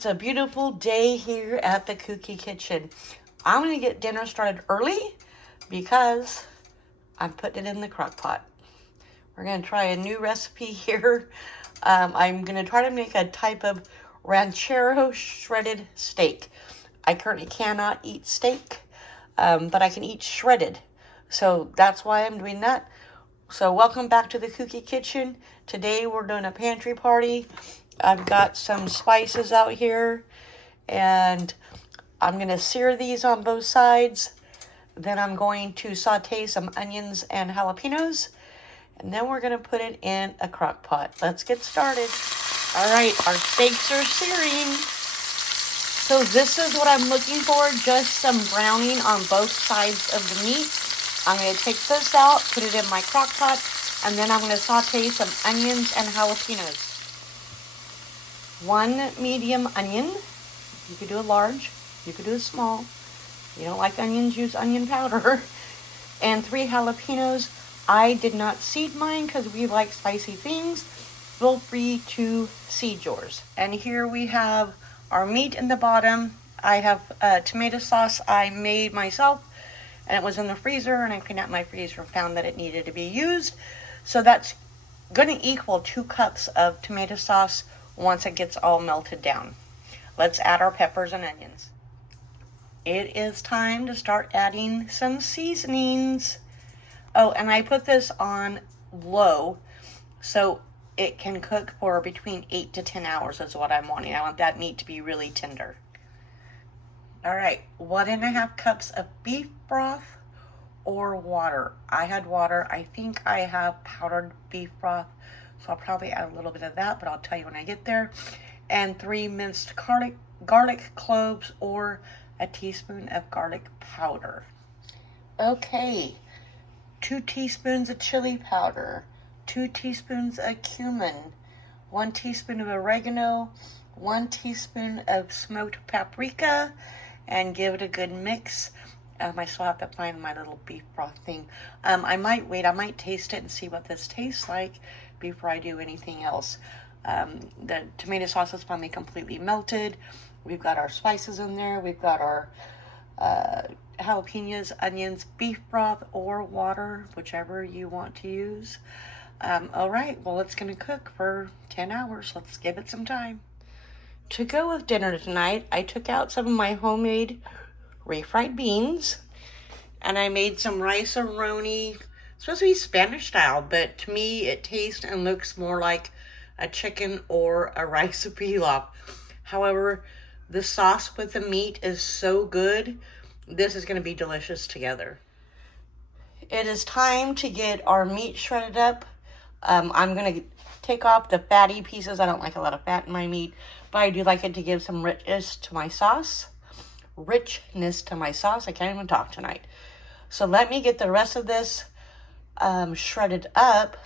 It's a beautiful day here at the Kooky Kitchen. I'm going to get dinner started early because I'm putting it in the crock pot. We're going to try a new recipe here. I'm going to try to make a type of ranchero shredded steak. I currently cannot eat steak, but I can eat shredded. So that's why I'm doing that. So welcome back to the Kooky Kitchen. Today we're doing a pantry party. I've got some spices out here, and I'm going to sear these on both sides. Then I'm going to saute some onions and jalapeños, and then we're going to put it in a crock pot. Let's get started. All right, our steaks are searing. So this is what I'm looking for, just some browning on both sides of the meat. I'm going to take this out, put it in my crock pot, and then I'm going to saute some onions and jalapeños. 1 medium onion. You could do a large, you could do a small. If you don't like onions, use onion powder. And 3 jalapeños. I did not seed mine because we like spicy things. Feel free to seed yours. And here we have our meat in the bottom. I have tomato sauce I made myself, and it was in the freezer, and I cleaned out my freezer and found that it needed to be used. So that's going to equal 2 cups of tomato sauce once it gets all melted down. Let's add our peppers and onions. It is time to start adding some seasonings. Oh, and I put this on low so it can cook for between 8 to 10 hours is what I'm wanting. I want that meat to be really tender. All right, 1.5 cups of beef broth or water. I had water. I think I have powdered beef broth, so I'll probably add a little bit of that, but I'll tell you when I get there. And 3 minced garlic cloves or a teaspoon of garlic powder. Okay, 2 teaspoons of chili powder, 2 teaspoons of cumin, 1 teaspoon of oregano, 1 teaspoon of smoked paprika, and give it a good mix. I still have to find my little beef broth thing. I might taste it and see what this tastes like before I do anything else. The tomato sauce is finally completely melted. We've got our spices in there. We've got our jalapenos, onions, beef broth, or water, whichever you want to use. All right, well, it's going to cook for 10 hours. Let's give it some time. To go with dinner tonight, I took out some of my homemade refried beans, and I made some rice-a-roni. It's supposed to be Spanish style, but to me it tastes and looks more like a chicken or a rice pilaf. However, the sauce with the meat is so good. This is going to be delicious together. It is time to get our meat shredded up. I'm going to take off the fatty pieces. I don't like a lot of fat in my meat, but I do like it to give some richness to my sauce. I can't even talk tonight. So let me get the rest of this shredded up.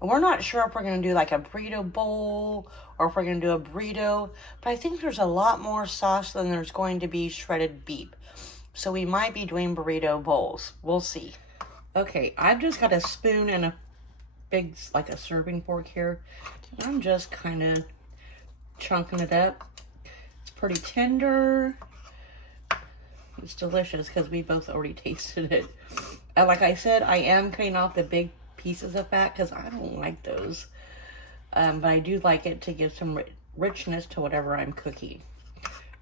And we're not sure if we're going to do like a burrito bowl or if we're going to do a burrito, but I think there's a lot more sauce than there's going to be shredded beef. So we might be doing burrito bowls. We'll see. Okay, I've just got a spoon and a big, like a serving fork here. I'm just kind of chunking it up. It's pretty tender. It's delicious because we both already tasted it. Like I said, I am cutting off the big pieces of fat because I don't like those. But I do like it to give some richness to whatever I'm cooking.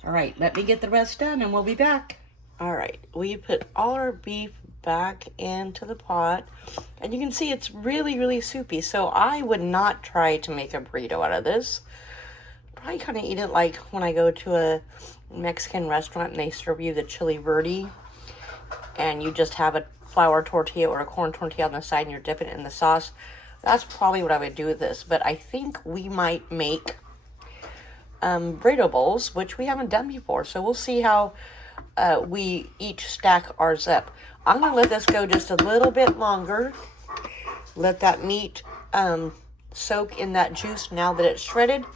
All right, let me get the rest done and we'll be back. All right, we put all our beef back into the pot. And you can see it's really, really soupy. So I would not try to make a burrito out of this. Probably kind of eat it like when I go to a Mexican restaurant and they serve you the chili verde. And you just have a flour tortilla or a corn tortilla on the side and you're dipping it in the sauce. That's probably what I would do with this. But I think we might make burrito bowls, which we haven't done before. So we'll see how we each stack ours up. I'm going to let this go just a little bit longer. Let that meat soak in that juice now that it's shredded.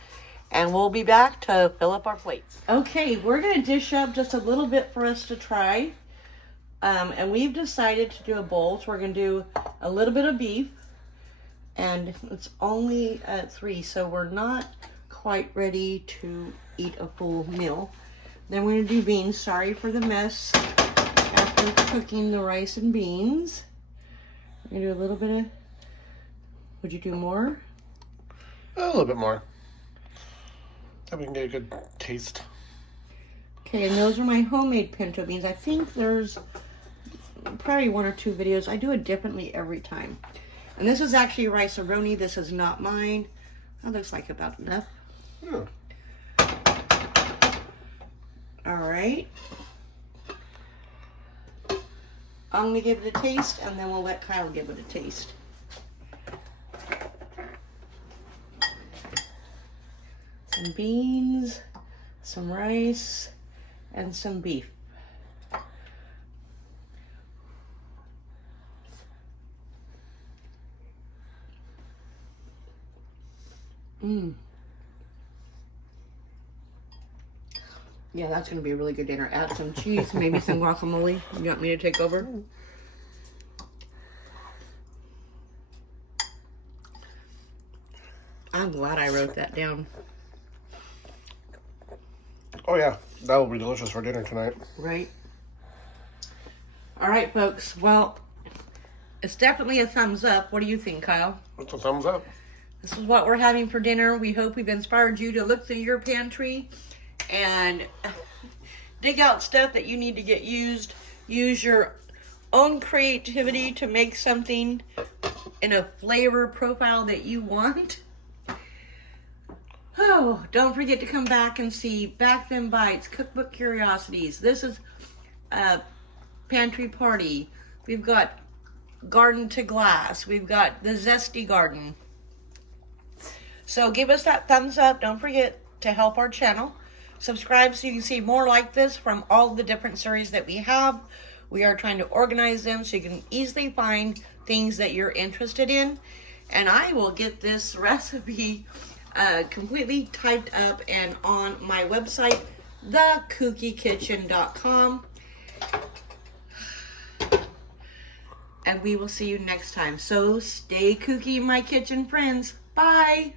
And we'll be back to fill up our plates. Okay, we're going to dish up just a little bit for us to try. And we've decided to do a bowl. So we're going to do a little bit of beef. And it's only 3, so we're not quite ready to eat a full meal. Then we're gonna do beans. Sorry for the mess after cooking the rice and beans. We're gonna do a little bit of, would you do more? A little bit more. That we can get a good taste. Okay, and those are my homemade pinto beans. I think there's probably 1 or 2 videos. I do it differently every time. And this is actually rice-a-roni. This is not mine. That looks like about enough. Yeah. All right. I'm going to give it a taste, and then we'll let Kyle give it a taste. Some beans, some rice, and some beef. Yeah, that's going to be a really good dinner. Add some cheese, maybe some guacamole. You want me to take over? I'm glad I wrote that down. Oh yeah, that will be delicious for dinner tonight. Right? All right, folks. Well, it's definitely a thumbs up. What do you think, Kyle? It's a thumbs up. This is what we're having for dinner. We hope we've inspired you to look through your pantry and dig out stuff that you need to get used. Use your own creativity to make something in a flavor profile that you want. Oh, don't forget to come back and see Back Then Bites, Cookbook Curiosities. This is Pantry Party. We've got Garden to Glass. We've got the Zesty Garden. So give us that thumbs up. Don't forget to help our channel. Subscribe so you can see more like this from all the different series that we have. We are trying to organize them so you can easily find things that you're interested in. And I will get this recipe completely typed up and on my website, thekookykitchen.com. And we will see you next time. So stay kooky, my kitchen friends. Bye.